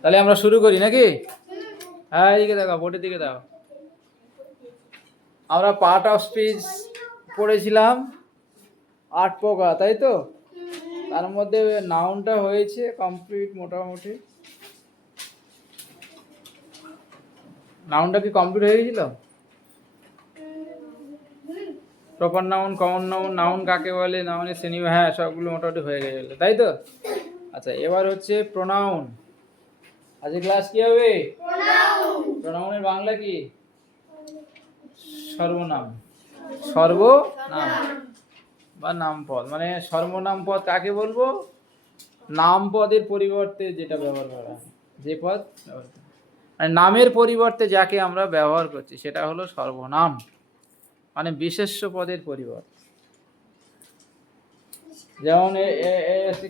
তাহলে আমরা শুরু করি নাকি? হ্যাঁ, এদিকে দেখো, বোর্ডের দিকে দাও। আমরা পার্ট অফ স্পিচ পড়েছিলাম 8 প্রকার, তাই তো? তার মধ্যে নাউনটা হয়েছে কমপ্লিট মোটামুটি। নাউনটা কি কমপ্লিট হয়ে গেছিল? Proper noun, common noun, noun কাকে বলে, নাউনের শ্রেণী, হ্যাঁ সবগুলো মোটামুটি হয়ে গেল, তাই তো? আচ্ছা, এবার হচ্ছে প্রোনাউন। আজকে ক্লাস কি হবে? প্রোনাউনের বাংলা কি? সর্বনাম। সর্বনাম বা নামপদ, মানে সর্বনাম পদ কাকে বলবো? নাম পদের পরিবর্তে যেটা ব্যবহার করা হয়, যে পদ ব্যবহার করা হয়। মানে নামের পরিবর্তে যাকে আমরা ব্যবহার করছি সেটা হলো সর্বনাম, মানে বিশেষ্য পদের পরিবর্তে। যেমন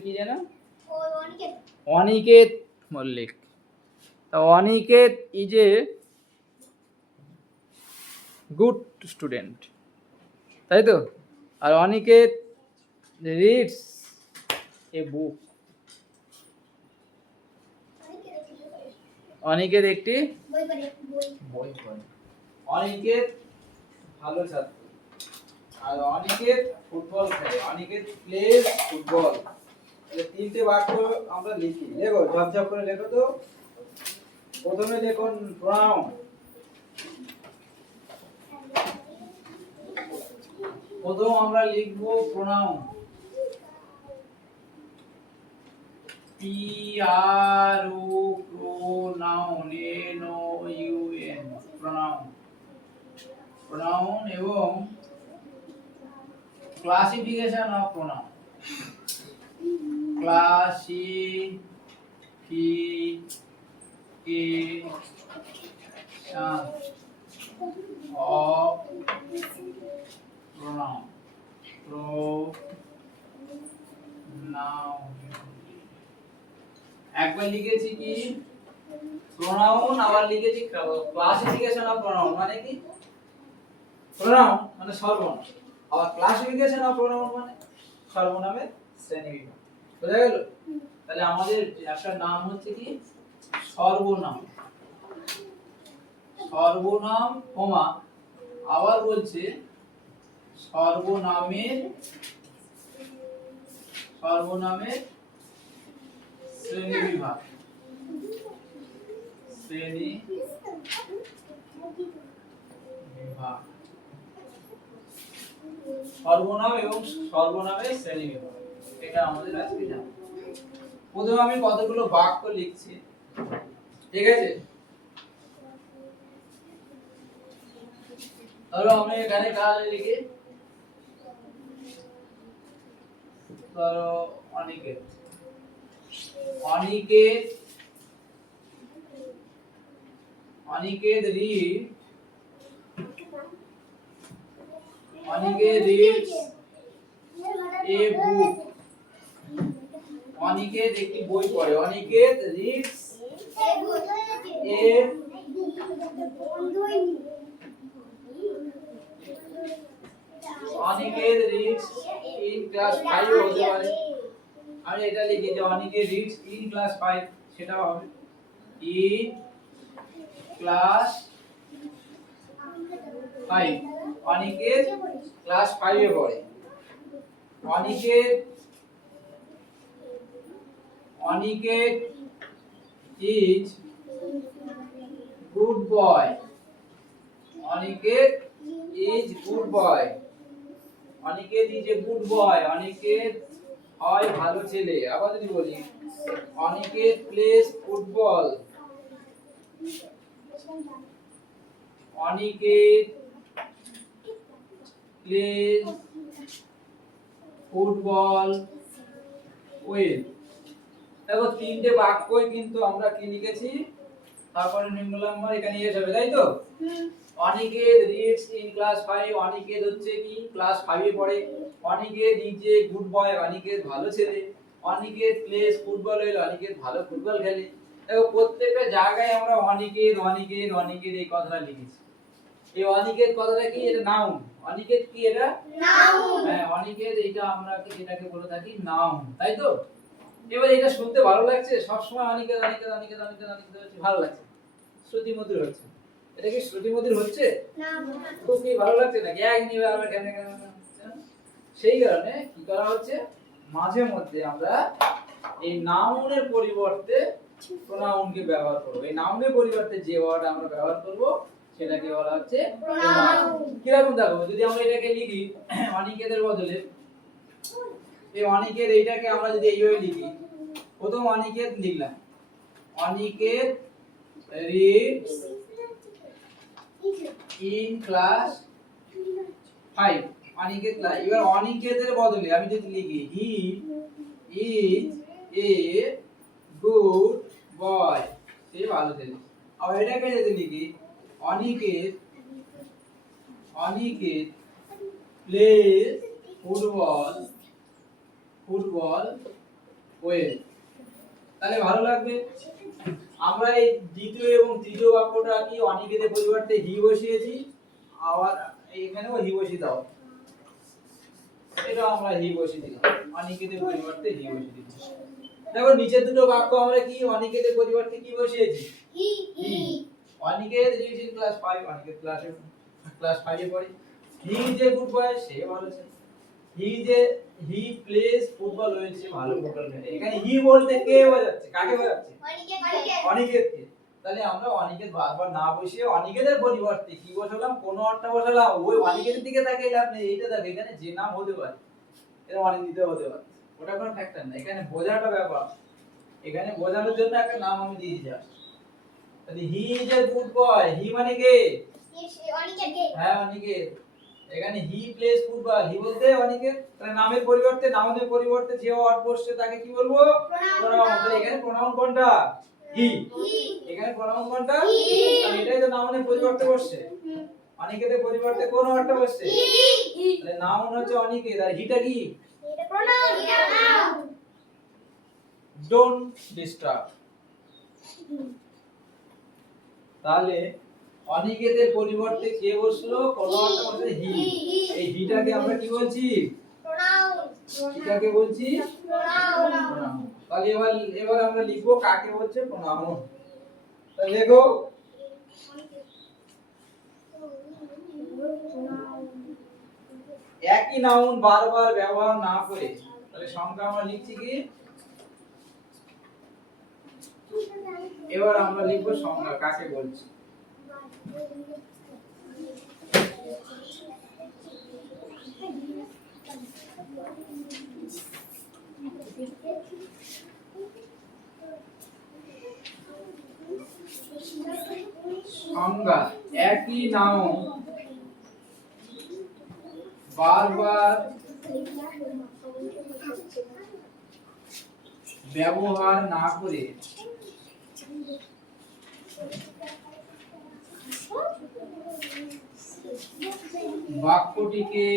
কি যেন, Aniket Mallick. Aniket is a good student, তাই তো? আর Aniket reads a book. Aniket একটি বই পড়ে। অনিকেত ভালো ছাত্র। আর অনিকেত ফুটবল খেলে। Aniket plays football. এই তিনটে বাক্য আমরা লিখি। লেখো, ঝপঝপ করে লেখো তো। প্রথমে দেখুন প্রোনাউন। প্রথম আমরা লিখবো pronoun. P R O pronoun, N O U N, pronoun. Pronoun এবং classification of pronoun. Classification of pronoun. একবার লিখেছি কি প্রোনাউন, আবার লিখেছি ক্লাসিফিকেশন অফ প্রোনাউন। মানে কি? প্রোনাউন মানে সর্বনাম, আবার ক্লাসিফিকেশন অফ প্রোনাউন মানে সর্বনামের শ্রেণীবিভাগ। বোঝা গেল? তাহলে আমাদের একটা নাম হচ্ছে কি সর্বনাম। সর্বনাম কমা আবার বলছে সর্বনামের শ্রেণীবিভাগ। সর্বনাম এবং সর্বনামের শ্রেণীবিভাগ, এটা আমাদের আজকে জানা। প্রথমে আমি কতগুলো বাক্য লিখছি, ঠিক আছে? ধরো আমি এখানে কাজ লিখি, ধরো Aniket. Aniket read, Aniket reads a book. Aniket একটি বই পড়ে। Aniket reads a Aniket reads in class 5 হতে পারে। আমি এটা লিখি যে অনিকেত রিডস ইন ক্লাস 5, সেটা হবে ইন ক্লাস 5। অনিকেত ক্লাস 5 এ পড়ে। Aniket is good boy. Aniket is good boy. Aniket is a good বয়। অনিকেত হয় ভালো ছেলে। আবার যদি বলি Aniket plays football. Aniket plays football well. দেখো তিনটে বাক্যই কিন্তু আমরা কি লিখেছি, তারপরে নিম্ন নাম্বার এখানে এস হবে, তাই তো? Aniket reads in class 5। Aniket হচ্ছে কি ক্লাস 5 এ পড়ে। অনিকেত ইজ এ গুড বয়। অনিকেত ভালো ছেলে। Aniket plays football well. Aniket ভালো ফুটবল খেলে। দেখো প্রত্যেকটা জায়গায় আমরা অনিকেত অনিকেত অনিকেত এই কথাটা লিখেছি। এই অনিকেত কথাটা কি? এটা নাউন। অনিকেত কি? এটা নাউন। হ্যাঁ, অনিকেত এটা আমরা এটাকে বলে থাকি নাউন, তাই তো? এবার এটা শুনতে ভালো লাগছে, সবসময় অনিকেত অনিকেত অনিকেত অনিকেত অনিকেত হচ্ছে, ভালো লাগছে, শ্রুতিমধুর হচ্ছে। এটা কি শ্রুতিমধুর হচ্ছে? না। খুব কি ভালো লাগছে নাকি? এক নিবে আবার কেন কেন, সেই কারণে কি করা হচ্ছে, মাঝে মধ্যে আমরা এই নাউনের পরিবর্তে প্রোনাউনকে ব্যবহার করব। এই নাউনের পরিবর্তে যে ওয়ার্ড আমরা ব্যবহার করব সেটাকে বলা হচ্ছে প্রোনাউন। কিরকম দেখো, যদি আমরা এটাকে লিখি অনিকেতের বদলে, এই অনিকেত এইটাকে আমরা যদি এইভাবে লিখি, প্রথম অনিকেত লিখলাম, Aniket reads in class 5, Aniket লাই। এবার অনিকেতের বদলে আমি যদি লিখি he is a good boy, সে ভালো ছেলে। আর এটাকে যদি লিখি অনিকেত plays football well, তাহলে ভালো লাগবে। আমরা এই দ্বিতীয় এবং তৃতীয় বাক্যটা কি অনিকেতের পরিবর্তে হি বসিয়েছি, আবার এখানেও হি বসিয়ে দাও, এটা আমরা হি বসিয়ে দিলাম, অনিকেতের পরিবর্তে হি বসিয়ে দিলাম। দেখো নিচের দুটো বাক্য আমরা কি অনিকেতের পরিবর্তে কি বসিয়েছি, he. Aniket read in class 5, Aniket class 5 এ পড়ে। He is a good boy, সে ভালো ছেলে। হি প্লেজ ফুটবল ওয়েল, সে ভালো ফুটবল খেলে। এখানে হি বলতে কে বোঝাচ্ছে, কাকে বোঝাচ্ছে, অনিকেতকে। তাহলে আমরা অনিকেত বারবার না বসিয়ে অনিকেতের পরিবর্তে কি বসালাম, কোন অর্থ বসালাম, ওই অনিকেতের দিকে তাকিয়ে লাভ নেই, এইটা দেখো এখানে যে নাম হতে পারে, এটা অনিন্দিত হতে পারে, ওটা কোনো ফ্যাক্টর না, এখানে বোঝাটা ব্যাপার, এখানে বোঝানোর জন্য একটা নাম আমি দিয়ে দিলাম। তাহলে হি ইজ এ গুড বয়, হি মানে কে, অনিকেত। হ্যাঁ অনিকেত। এখানে হি প্লেস ফুটবল, হি বলতে অনিকেত। তাহলে নামের পরিবর্তে নাউনের পরিবর্তে যে ওয়ার্ড বসছে তাকে কি বলবো, প্রোনাউন। তাহলে এখানে প্রোনাউন কোনটা, হি। এখানে প্রোনাউন কোনটা, হি। আর এটাই তো নাউনের পরিবর্তে বসছে, অনিকেতের পরিবর্তে কোন ওয়ার্ডটা বসছে, হি। তাহলে নাউন হচ্ছে অনিকেত, আর হিটা কি, এটা প্রোনাউন, এটা নাউন। Don't disturb. তাহলে অনিকেতের পরিবর্তে কে বসলো, কোন একটা বসে হি। এই হিটাকে আমরা কি বলছি, প্রোনাউন। এটাকে বলছি প্রোনাউন। তাহলে এবার আমরা লিখবো কাকে বলছে প্রোনাউন। তাহলে দেখো একই নাউন বারবার ব্যবহার না করে, তাহলে সংখ্যা আমরা লিখছি কি, এবার আমরা লিখবো সংজ্ঞা কাকে বলছি। সংজ্ঞা একই নাউন বারবার ব্যবহার না করে বাক্যটিকে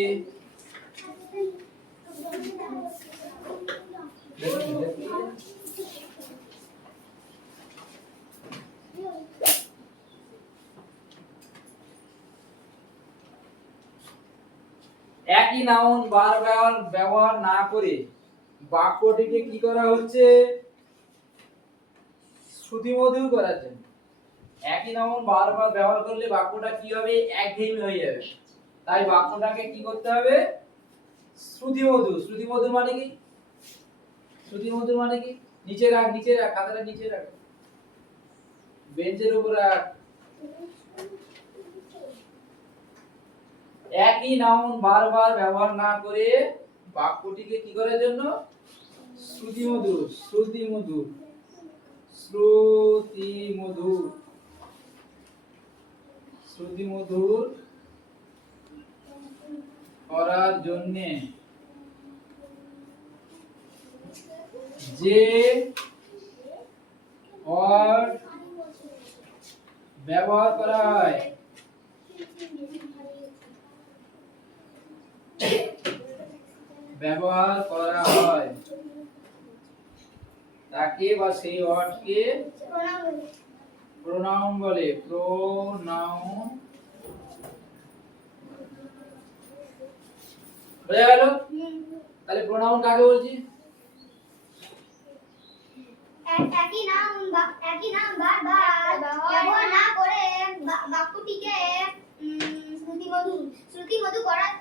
একই নাউন বারবার ব্যবহার না করে বাক্যটিকে কি করা হচ্ছে, শ্রুতিমধুর করার জন্য। একই নাউন বারবার ব্যবহার করলে বাক্যটা কি হবে, একঘেয়েমি হয়ে যাবে। তাই বাক্যটাকে কি করতে হবে, শ্রুতিমধুর। শ্রুতিমধুর মানে কি, শ্রুতিমধুর মানে কি, নিচে রাখ, নিচে রাখ, খাতাটা নিচে রাখ, বেঞ্চের উপর রাখ। একই নাউন বারবার ব্যবহার না করে বাক্যটিকে কি করার জন্য, শ্রুতিমধুর, শ্রুতিমধুর, শ্রুতিমধুর, শ্রুতিমধুর করার জন্য যে ওয়ার্ড ব্যবহার করা হয় তাকে বা সেই ওয়ার্ডকে প্রোনাউন বলে, প্রোনাউন। বোঝা গেল? তাহলে প্রোনাউন কাকে বলছি, একই নাম বারবার ব্যবহার না করে বাক্যটিকে শ্রুতিমধু করার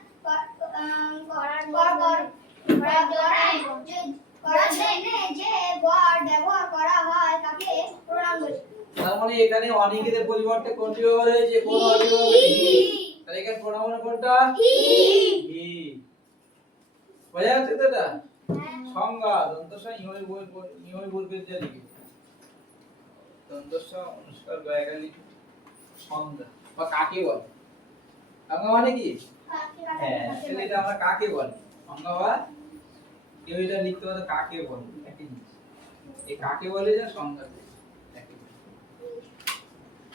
জন্য যে ওয়ার্ড ব্যবহার করা হয় তাকে প্রোনাউন বলে। তার মানে এখানে অনিকেতের পরিবর্তে কোনটি ব্যবহার হয়েছে? কোন অনিক ব্যবহার হয়েছে? তাহলে এখানে প্রোনাউন কোনটা? হি। বোঝা যাচ্ছে তো এটা? সংজ্ঞা দন্তস্ব ইহই বর্গের যা লিখে দন্তস্ব অনুষ্কার গয়াকার লিখে সংজ্ঞা বা কাকে বলে? সংজ্ঞা মানে কি? হ্যাঁ, তাহলে এটা আমরা কাকে বলে? সংজ্ঞা বা কেউ এটা লিখতে পারে কাকে বলে? একই জিনিস। এই কাকে বলে যা সংজ্ঞা একই।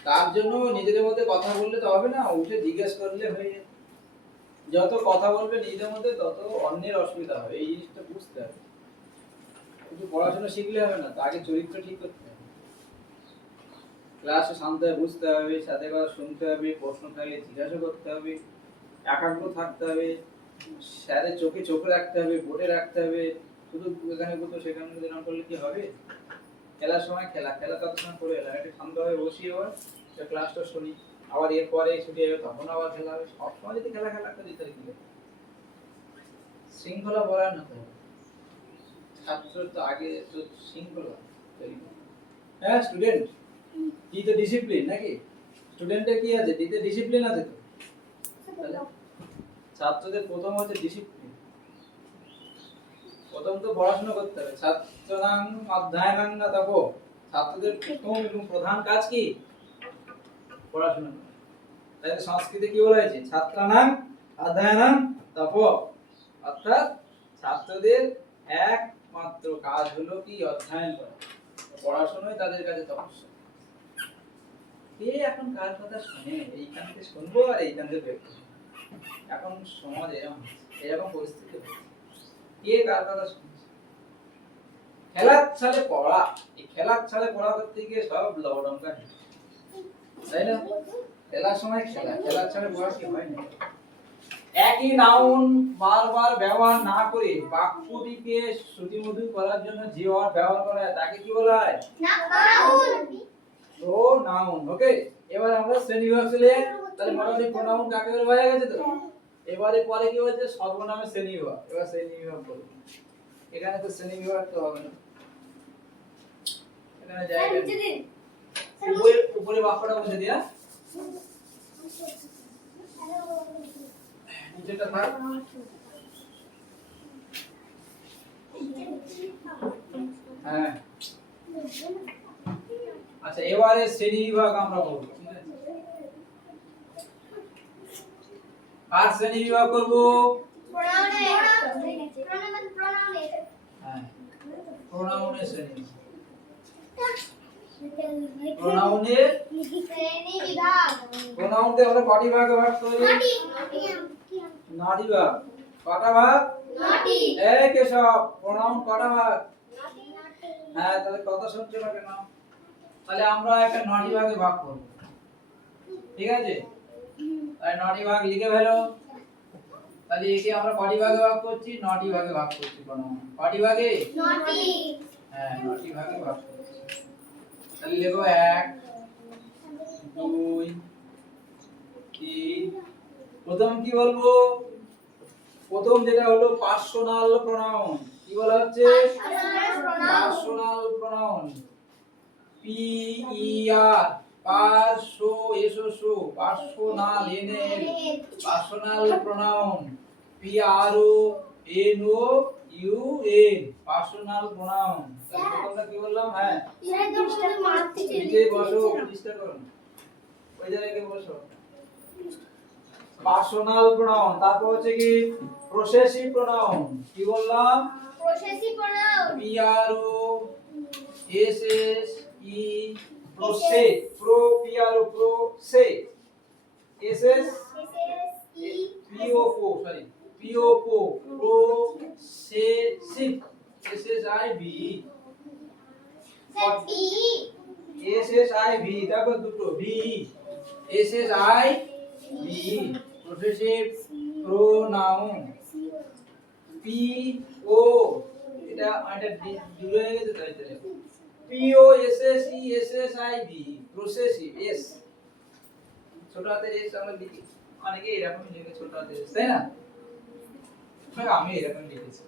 তার জন্য নিজেদের মধ্যে কথা বললে তো হবে না, উঠে জিজ্ঞেস করলে হয়ে যাবে। যত কথা বলবে নিজেদের মধ্যে তত অন্যের অসুবিধা হবে, এই জিনিসটা বুঝতে হবে। শুধু পড়াশোনা শিখলে হবে না, আগে চরিত্র ঠিক করতে হবে। ক্লাসে শান্ত হয়ে বুঝতে হবে, সাথে কথা শুনতে হবে, প্রশ্ন থাকলে জিজ্ঞাসা করতে হবে, একাগ্র থাকতে হবে, স্যারের চোখে চোখ রাখতে হবে, বোর্ডে রাখতে হবে। শুধু এখানে বলতো সেখানে না করলে কি হবে? খেলার সময় খেলা ততক্ষণ করে এলাম, একটু শান্ত হয়ে বসি, এবার ক্লাসটা শুনি, আবার এরপরে ছুটি হবে তখন আবার খেলা হবে। সবসময় যদি খেলা করি তাহলে কি হবে? শৃঙ্খলা বলার না তো ছাত্র তো আগে তো শৃঙ্খলা তৈরি। হ্যাঁ স্টুডেন্ট কি তো ডিসিপ্লিন নাকি? স্টুডেন্টের কি আছে? দিতে ডিসিপ্লিন আছে তো। ছাত্রদের প্রথম হচ্ছে ডিসিপ্লিন। প্রথম তো পড়াশোনা করতে হবে। ছাত্রানাং অধ্যয়নাং তপ। ছাত্রদের প্রথম এবং প্রধান কাজ কি? পড়াশোনা করা। তাই তো সংস্কৃতে কি বলা হয়েছে? ছাত্রানাং অধ্যয়নাং তপ। অর্থাৎ ছাত্রদের একমাত্র কাজ হলো কি? অধ্যয়ন করা। পড়াশোনাই তাদের কাছে তপস্যা। কে এখন কার কথা শুনে? এইখান থেকে শুনবো আর এইখান থেকে বের করবো। এখন সমাজে এরকম পরিস্থিতি হচ্ছে, কে কার কথা শুনছে? খেলার ছলে পড়া, এই খেলার ছলে পড়া করতে গিয়ে সব লবডঙ্কা, তাই না? খেলার সময় খেলার ছলে পড়া কি হয় না? একই নাউন বারবার ব্যবহার না করে বাক্যটিকে শ্রুতিমধুর করার জন্য যে ওয়ার্ড ব্যবহার করা হয় তাকে কি বলা হয়? প্রোনাউন। ওকে, এবার আমরা শ্রেণীবিভাগ চলে যাই। তাহলে মোটামুটি প্রোনাউন কাকে বলে বোঝা গেছে তো। এবারে পরে কি হচ্ছে? সর্বনামের শ্রেণীবিভাগ। এবার শ্রেণীবিভাগ করব। এখানে তো শ্রেণীবিভাগ তো হবে না, এখানে জায়গা নেই। উপরে বাক্যটা মুছে দিয়া নিচেটা থাক। হ্যাঁ আচ্ছা, এবারে শ্রেণীবিভাগ আমরা করব। ঠিক আছে, আর শ্রেণীবিভাগ করব প্রোনাউনের শ্রেণী। প্রোনাউনের শ্রেণীবিভাগ। প্রোনাউনকে আমরা কটি ভাগে ভাগ করি? নটি ভাগ। কটা ভাগ? নটি। এই কেশব, প্রোনাউন কটা ভাগ? হ্যাঁ, তাহলে কথা শুনছো না কেন? তাহলে আমরা একটা নটি ভাগে ভাগ করব। ঠিক আছে, তাই নটি ভাগ লিখে ফেলো। তাহলে একে আমরা কটি ভাগে ভাগ করছি? নটি ভাগে ভাগ করছি। প্রোনাউন কটি ভাগে? নটি। হ্যাঁ, নটি ভাগে ভাগ করছি। তাহলে লিখো 1 2 3। প্রথম কি বলবো? প্রথম যেটা হলো পার্সোনাল প্রোনাউন। কি বলা হচ্ছে? Personal pronoun. P E R পার্সো এসোসো personal N L personal pronoun. P R O N O U N personal pronoun. প্রথমটা কি বললাম? হ্যাঁ, নিচে বসো, পৃষ্ঠা করুন, ওই জায়গায় বসো। Personal pronoun. তারপর হচ্ছে কি? Possessive pronoun. কি বললাম? Possessive pronoun. P R O S S E posse pro P R O posse S S P O po sorry P O po possessive S S I V S S I V. দেখো দুটো V S S I V possessive pronoun. P O এটা জুড়ে হয়ে গেছে তাই POSSESSIV প্রসেসিভ S ছোট হাতের S আমরা লিখি অনেকে এরকম লিখে ছোট হাতের এস তাই না আমি এরকম লিখেছি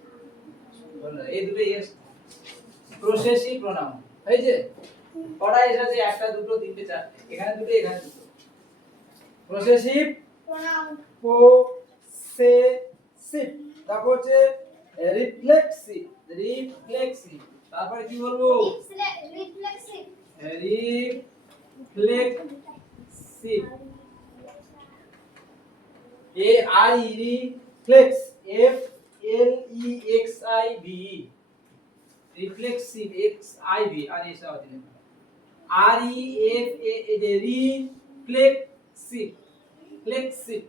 বললাম এই দুটো এস প্রসেসিভ প্রোনাউন এই যে কটা এস আছে একটা দুটো তিনটে চারটে এখানে দুটো এখানে দুটো প্রসেসিভ pronoun পসেসিভ তারপর হচ্ছে রিফ্লেক্সিভ রিফ্লেক্সিভ তারপরে কি বলবো reflexive reflexive A R E reflex F L E X I V reflexive X I V আর এস আওয়াজ দিলেন আর ই এফ এ রিফ্লেক্সিভ ফ্লেক্সিভ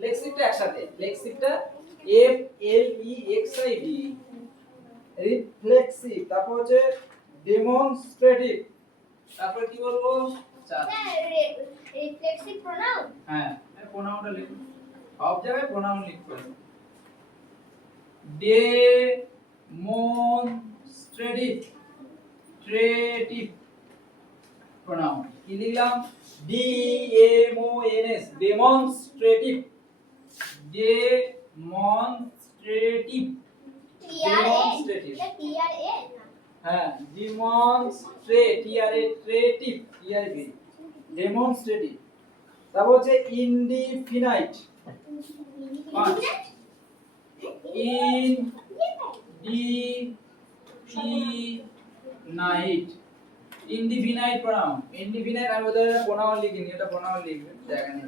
ফ্লেক্সিভটা একসাথে ফ্লেক্সিভটা F L E X I V reflexive তারপর হচ্ছে ডেমনস্ট্রেটিভ তারপর কি বলবো চার reflexive pronoun হ্যাঁ প্রোনাউনটা লিখুন সব জায়গায় প্রোনাউন লিখতে হবে ডেমনস্ট্রেটিভ ট্রেটিভ প্রোনাউন কি লিখলাম D M O N S demonstrative demonstrative Demonstrative. TRA হ্যাঁ ডেমনস্ট্রেটিভ টিআরবি ডেমনস্ট্রেটিভ তারপর হচ্ছে indefinite indefinite indefinite pronoun indefinite আমি ওদের প্রোনাউন লিখিনি এটা প্রোনাউন লিখবেন জায়গা নেই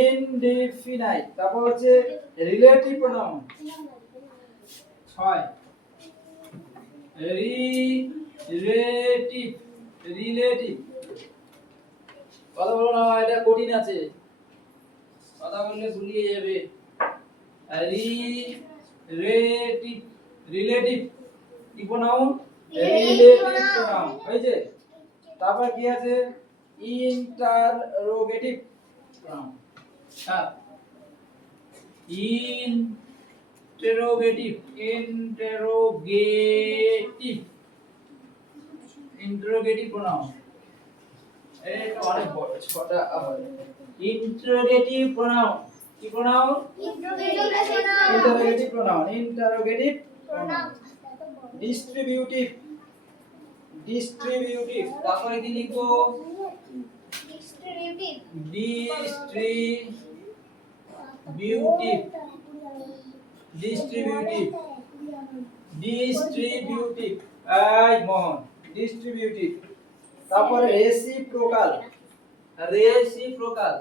ইনডিফিনাইট তারপর হচ্ছে রিলেটিভ প্রোনাউন 6 রিলেটিভ রিলেটিভ কথা বলো না এটা কঠিন আছে কথা বললে ভুলিয়ে যাবে রিলেটিভ রিলেটিভ কি প্রোনাউন রিলেটিভ প্রোনাউন এই যে তারপর কি আছে interrogative pronoun interrogative interrogative pronoun এটা অনেক বড় ছটা হয় ইন্টারোগেটিভ প্রোনাউন কি pronoun interrogative pronoun interrogative pronoun distributive distributive তারপরে কি লিখবো ডিস্ট্রিবিউটিভ ডিস্ট্রিবিউটিভ ডিস্ট্রিবিউটিভ এই মোহন ডিস্ট্রিবিউটিভ তারপরে রেসিপ্রোকাল রেসিপ্রোকাল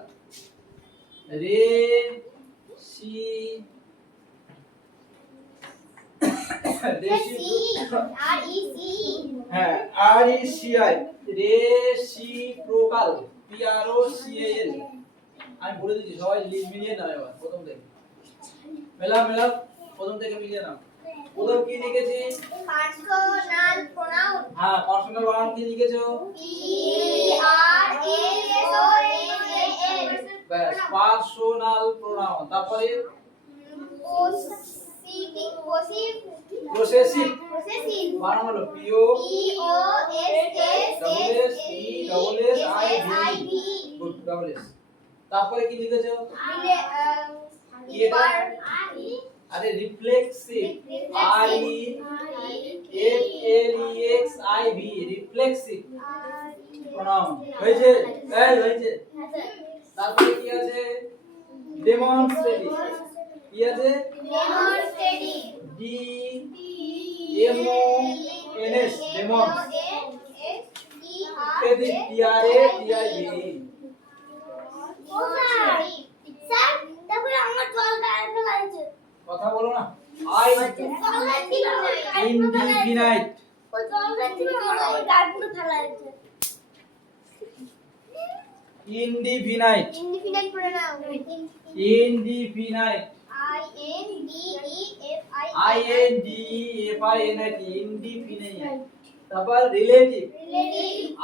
রেসি হ্যাঁ R E C I reciprocal P R O C A L আমি বলে দিচ্ছি সবাই মিলিয়ে নাও এবার প্রথম থেকে মেলা প্রথম থেকে মিলিয়ে নাও প্রথম কি লিখেছি পার্সোনাল প্রোনাউন হ্যাঁ পার্সোনাল প্রোনাউন কি লিখেছো PRASONAL ব্যাস পার্সোনাল প্রোনাউন তারপরে পসেসিভ বানান হলো P O S I V good double S তারপরে কি লিখেছো আরে reflexive R E F L E X I V reflexive pronoun হয়েছে এই হয়েছে তারপরে কি আছে ডেমনস্ট্রেটিভ কি আছে D M O N S demonstrative T R A T I V কথা বলো না I indefinite indefinite indefinite I N D F I N I T indefinite তারপর relative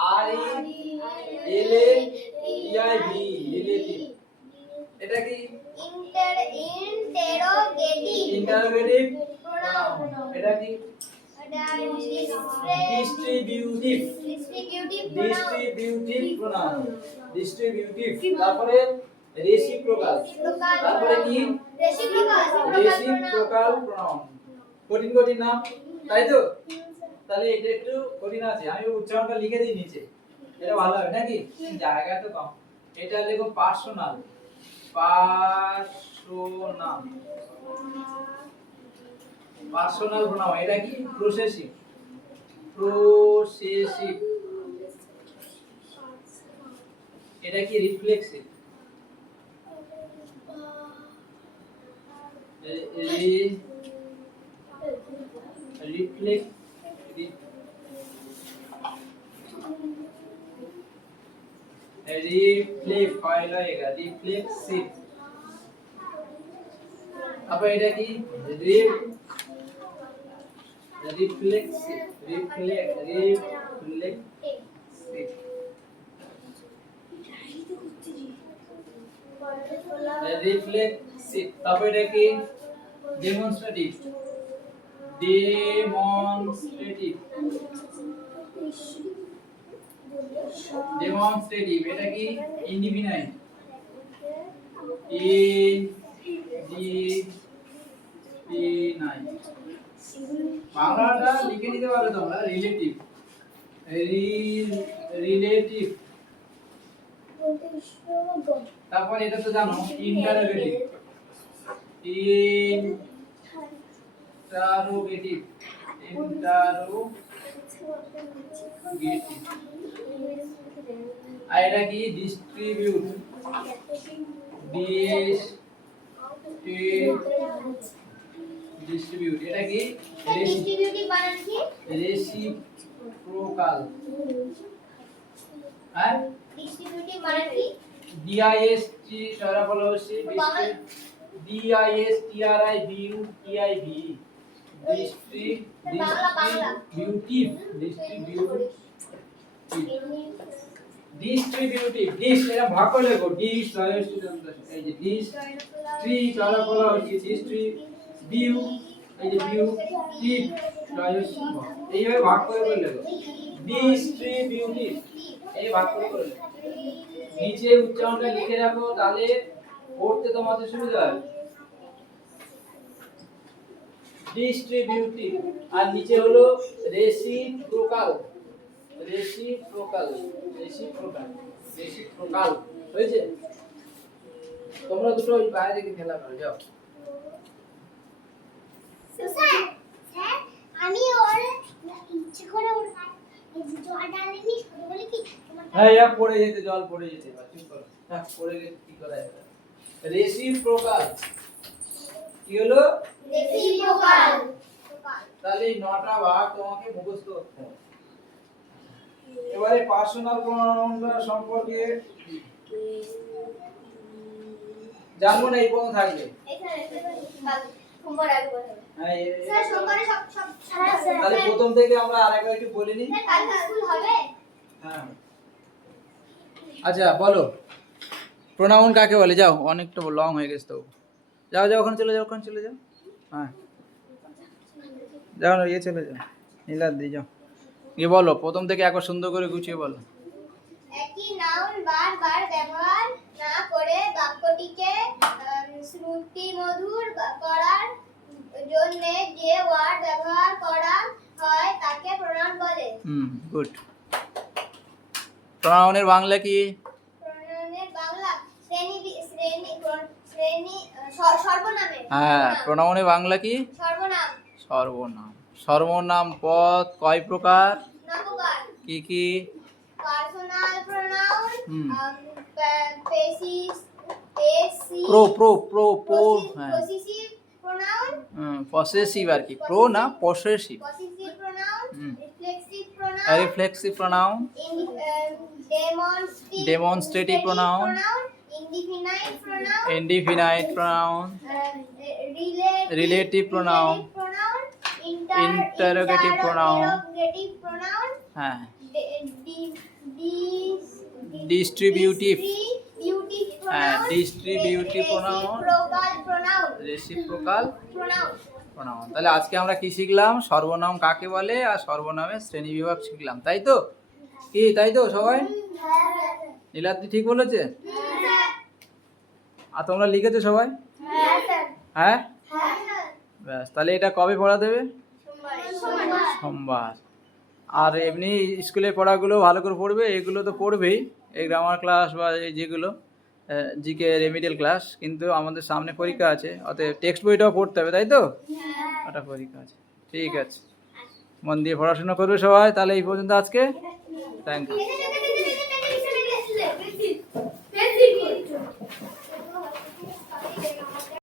R E L A T I V relative এটা কি interrogative pronoun এটা কি distributive pronoun distributive তারপরে reciprocal তারপরে কি রেসিপ্রোকাল প্রোনাউন কঠিন কঠিন নাম তাই তো তাহলে এটা একটু কঠিন আছে আমি উচ্চারণটা লিখে দিই নিচে এটা ভালো হবে নাকি জায়গা তো কম এটা লিখো পার্সোনাল পার্সোনাল প্রোনাউন এটা কি প্রসেসিভ এটা কি রিফ্লেক্সিভ রিফ্লেক্সিভ अब এটা কি রিফ্লেক্সিভ রিফ্লেক্সিভ তারপর এটা কি ডেমনস্ট্রেটিভ ডেমনস্ট্রেটিভ এটা কি ইনডিফিনাইট বাংলাটা লিখে নিতে পারো তোমরা রিলেটিভ রিলেটিভ তারপর এটা তো জানো ইন্টারোগেটিভ আর এটা কি ডিস্ট্রিবিউট ডিস্ট্রিবিউট এটা কি ডিস্ট্রিবিউটিভ বানান কি রেসিপ্রোকাল হ্যাঁ ডিস্ট্রিবিউটিভ বানান কি DIST সারা বলা হচ্ছে DISTRIBUTIV ডিস্ট্রিবিউটিভ ডিস এটা ভাগ করে লেখো ডিস এই যে ডিস ট্রি সারা বলা হচ্ছে ডিস্ট্রিবিউ এই যে বিউটিভ এইভাবে ভাগ করে লেখো ডিস্ট্রিবিউটিভ এই ভাগ করে নিচে উচ্চারণটা লিখে রাখো তাহলে পড়তে তোমাদের সুবিধা হবে ডিস্ট্রিবিউটিভ আর নিচে হলো রেসিপ্রোকাল হয়েছে তোমরা দুটো ওই বাইরে থেকে খেলা করো যাও স্যার আমি ওর ইচ্ছে করে ওর জল ডালেনি বলে কি হ্যাঁ পড়ে যেতে জল পড়ে যেতে চুপ করো হ্যাঁ পড়ে গেছে কি করা যাবে রেসিপ্রোকাল কি হলো রেসিপ্রোকাল তাহলে এই 9টা ভাগ তোমাকে মুখস্থ করতে হবে এবারে পার্সোনাল প্রোনাউনটা সম্পর্কে জানবো না এই পর্যন্ত থাকবে এখানে সোমবার আগে বলতে হ্যাঁ স্যার সোমবারে সব স্যার তাহলে প্রথম থেকে আমরা আরেকবার একটু বলে নিই স্যার কালকে স্কুল হবে হ্যাঁ আচ্ছা বলো প্রোনাউন কাকে বলে যাও অনেকটা লং হয়ে গেছে তো যাও ওখানে চলে যাও হ্যাঁ যাও চলে যাও নীলাদ দি যাও ये বলো প্রথম থেকে একবার সুন্দর করে গুছিয়ে বলো একই নাউন বারবার ব্যবহার না করে বাক্যটিকে শ্রুতিমধুর করার জন্য যে ওয়ার্ড ব্যবহার করা হয় তাকে প্রোনাউন বলে গুড প্রোনাউনের বাংলা কি প্রোনাউনের বাংলা শ্রেণী সর্বনামে হ্যাঁ প্রোনাউনের বাংলা কি সর্বনাম সর্বনাম পদ কয় প্রকার নামকার কি personal pronoun possessive pronoun possessive আর কি প্রো না possessive possessive pronoun reflexive pronoun demonstrative pronoun indefinite pronoun relative pronoun interrogative pronoun হ্যাঁ distributive pronoun reciprocal প্রণাম। তাহলে আজকে আমরা কি শিখলাম? সর্বনাম কাকে বলে আর সর্বনামের শ্রেণী বিভাগ শিখলাম, তাই তো? কি তাই তো সবাই? নীলাদ্রি ঠিক বলেছে? আর তোমরা লিখেছো সবাই? হ্যাঁ, ব্যাস, তাহলে এটা কবে পড়া দেবে? সোমবার। আর এমনি স্কুলের পড়াগুলো ভালো করে পড়বে, এগুলো তো পড়বেই, এই গ্রামার ক্লাস বা এই যেগুলো জিকে রেমিডিয়াল ক্লাস, কিন্তু আমাদের সামনে পরীক্ষা আছে, অতএব টেক্সট বইটাও পড়তে হবে, তাই তো? ওটা পরীক্ষা আছে, ঠিক আছে, মন দিয়ে পড়াশোনা করবে সবাই। তাহলে এই পর্যন্ত আজকে, থ্যাংক ইউ।